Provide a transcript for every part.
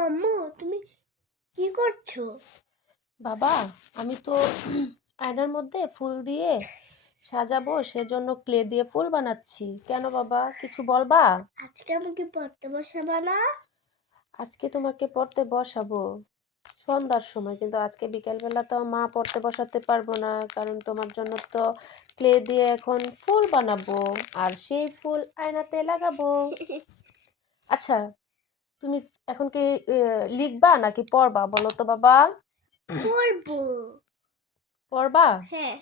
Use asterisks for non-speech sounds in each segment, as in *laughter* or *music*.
আম্মু তুমি কি করছ? বাবা আমি তো আয়নার মধ্যে ফুল দিয়ে সাজাবো সেজন্য ক্লে দিয়ে ফুল বানাচ্ছি। কেন বাবা কিছু বলবা? আজকে আমাকে পড়তে বসাবা না? আজকে তোমাকে পড়তে বসাবো। সন্ধ্যার সময় কিন্তু আজকে বিকেলবেলা তো মা পড়তে বসাতে পারব না কারণ তোমার জন্য তো ক্লে দিয়ে এখন ফুল বানাবো আর সেই ফুল আয়নাতে লাগাবো। *laughs* আচ্ছা তুমি এখন কি লিখবা নাকি পড়বা? বলো তো বাবা। পড়ব। পড়বা? হ্যাঁ।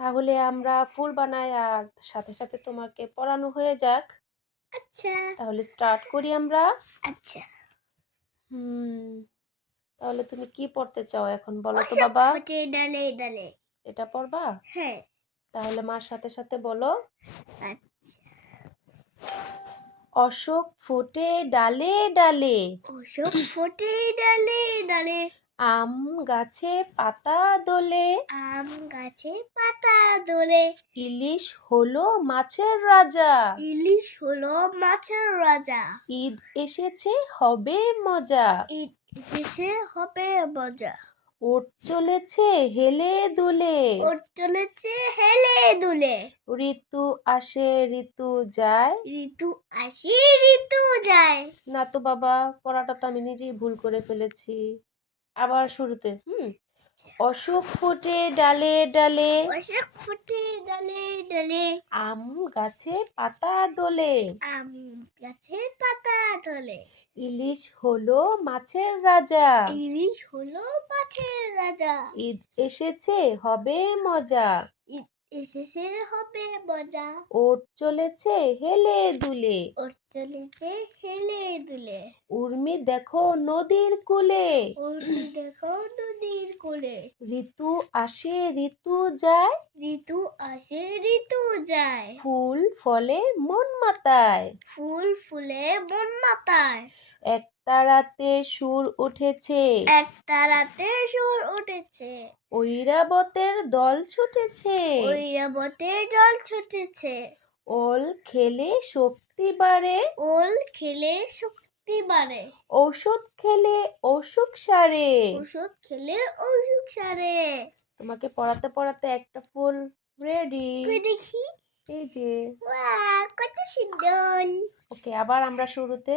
তাহলে আমরা ফুল বানাই আর সাথে সাথে তোমাকে পড়ানো হয়ে যাক। আচ্ছা। তাহলে স্টার্ট করি আমরা। আচ্ছা। হুম তাহলে তুমি কি পড়তে চাও এখন বলো তো বাবা। ডালে ডালে। এটা পড়বা? হ্যাঁ। তাহলে মার সাথে সাথে বলো। আচ্ছা। অশোক ফোটে ডালে ডালে। অশোক ফোটে ডালে ডালে। আম গাছে পাতা দোলে। আম গাছে পাতা দোলে। ইলিশ হলো মাছের রাজা। ইলিশ হলো মাছের রাজা। ঈদ এসেছে হবে মজা। ঈদ এসে হবে মজা। ওট চলেছে হেলে দুলে। ওর চলেছে হেলে দুলে। ঋতু আসে ঋতু যায়। ঋতু আসে ঋতু যায়। না তো বাবা পড়াটা তো আমি নিজেই ভুল করে ফেলেছি। আবার শুরুতে। হুম অশোক ফুটে ডালে ডালে। অশোক ফুটে ডালে ডালে। আম গাছে পাতা দোলে। আম গাছে পাতা তোলে ইলিশ হলো মাছের রাজা। ইলিশ হলো মাছের রাজা। ঈদ এসেছে হবে মজা। ঈদ এসেছে হবে মজা। ওট চলেছে হেলে দুলে। ওর চলেছে হেলে দুলে। উর্মি দেখো নদীর কূলে। উর্মি দেখো নদীর কোলে। ঋতু আসে ঋতু যায়। ঋতু আসে ঋতু যায়। ফুল ফলে মন মাতায়। ফুল ফুলে মন মাতায়। এক তারাতে সুর উঠেছে। এক তারাতে সুর উঠেছে। ঐরাবতের দল ছুটেছে। ঐরাবতের দল ছুটেছে। ওল খেলে শক্তি বাড়ে। ওল খেলে শক্তি বাড়ে। ঔষধ খেলে অসুখ সারে। ওষুধ খেলে অসুখ সারে। তোমাকে পড়াতে পড়াতে একটা ফুল রেডি। দেখি? এই যে। কত সুন্দর। ওকে আবার আমরা শুরুতে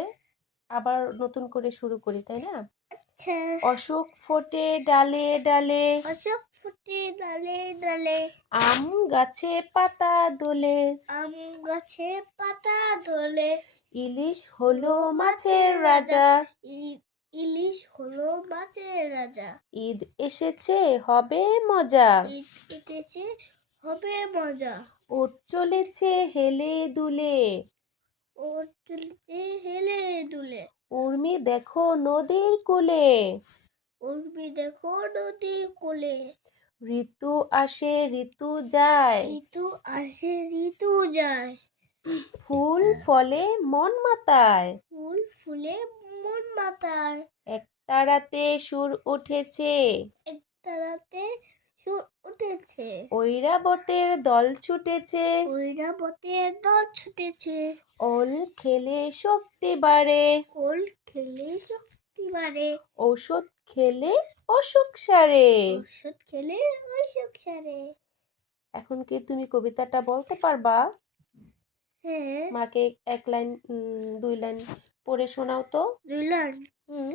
আবার নতুন করে শুরু করি তাই না? আচ্ছা। অশোক ফোটে ডালে ডালে অশোক ফুটে ডালে ডালে। আম গাছে পাতা দোলে আম গাছে পাতা দোলে। ইলিশ হলো মাছের রাজা। ইলিশ হলো মাছের রাজা। ঈদ এসেছে হবে মজা। ঈদ এসেছে হবে মজা। ওট চলেছে হেলে দুলে। ওর চলতে হেলে দুলে। উর্মি দেখো নদীর কূলে। উর্মি দেখো নদীর কোলে। ঋতু আসে ঋতু যায়। ঋতু আসে ঋতু যায়। ফুল ফলে মন মাতায়। ফুল ফুলে মন মাতায়। এক তারাতে সুর উঠেছে। এক তারাতে সুর উঠেছে ঐরাবতের দল ছুটেছে। ঐরাবতের দল ছুটেছে। ওল খেলে শক্তি বাড়ে। ওল খেলে শক্তি বাড়ে। ঔষধ খেলে অসুখ সারে। ওষুধ খেলে অসুখ সারে। এখন কি তুমি কবিতাটা বলতে পারবা? হ্যাঁ। মাকে এক লাইন দুই লাইন পড়ে শোনাও তো। দুলান হুম।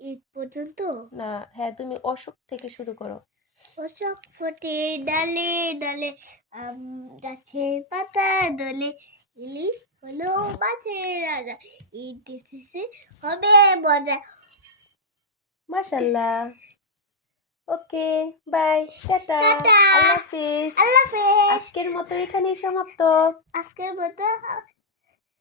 ঈদ পর্যন্ত? না হ্যাঁ তুমি অসুখ থেকে শুরু করো। অশোক ফোটে ডালে ডালে আম গাছের পাতা দোলে ইলিশ হলো মাছের রাজা। এসেছে হবে মজা। মাশাল্লাহ ওকে বাই টাটা। আল্লাহ হাফিজ। আল্লাহ হাফেজ। আজকের মতো এখানেই সমাপ্ত। আজকের মতো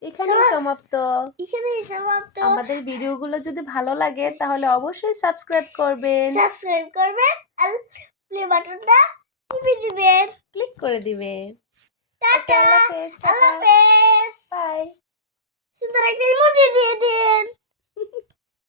এখানেই সমাপ্ত। এখানেই সমাপ্ত। আমাদের ভিডিওগুলো যদি ভালো লাগে তাহলে অবশ্যই সাবস্ক্রাইব করবেন। সাবস্ক্রাইব করবেন। প্লে বাটনটা টিপে দিবেন। ক্লিক করে দিবেন। টাটা। আল্লাহ হাফেজ বাই সুন্দর একটা ইমোজি দিয়ে দিন।